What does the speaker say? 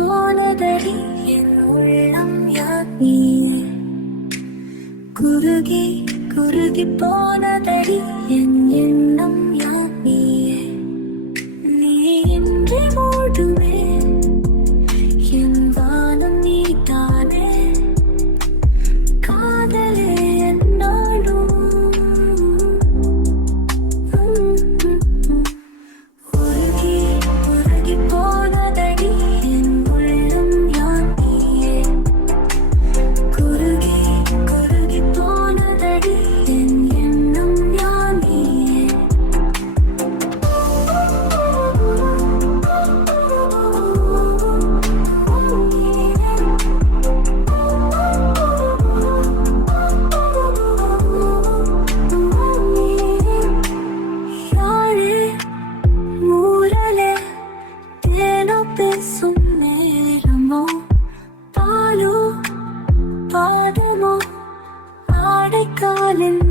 போனதடி என் உள்ளம் யானி குருகி குருகி போனதடி என் எண்ணம் யானியே நீ இன்றி மூடுமே என் வானம் நீதானே காதலே என்னோடும் உருகி உருகி போனதடி என் உள்ளம் யானியே குருகி குருகி போனதடி என் எண்ணம் யானியே யாழே மூரலே தேனோ பேசும் நேரமோ பாலோ பாதமோ ஆடைக்காலின்